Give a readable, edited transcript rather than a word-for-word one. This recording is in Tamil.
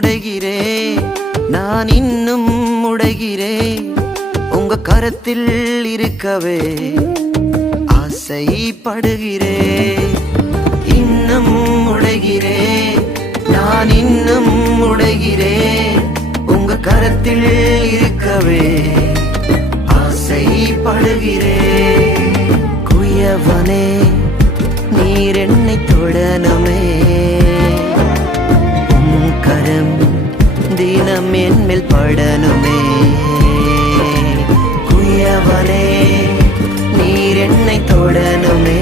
உடைகிறேன், நான் இன்னும் உடைகிறேன். உங்க கரத்தில் இருக்கவே ஆசைப்படுகிறேன். இன்னும் உடைகிறேன், நான் இன்னும் உடைகிறேன். உங்க கரத்தில் இருக்கவே ஆசைப்படுகிறேன். குயவனே, நீர் என்னை தொடனுமே. உம் கரம் தினம் என் மேல் படனுமே. குயவனே, நீர் என்னை தொடனுமே.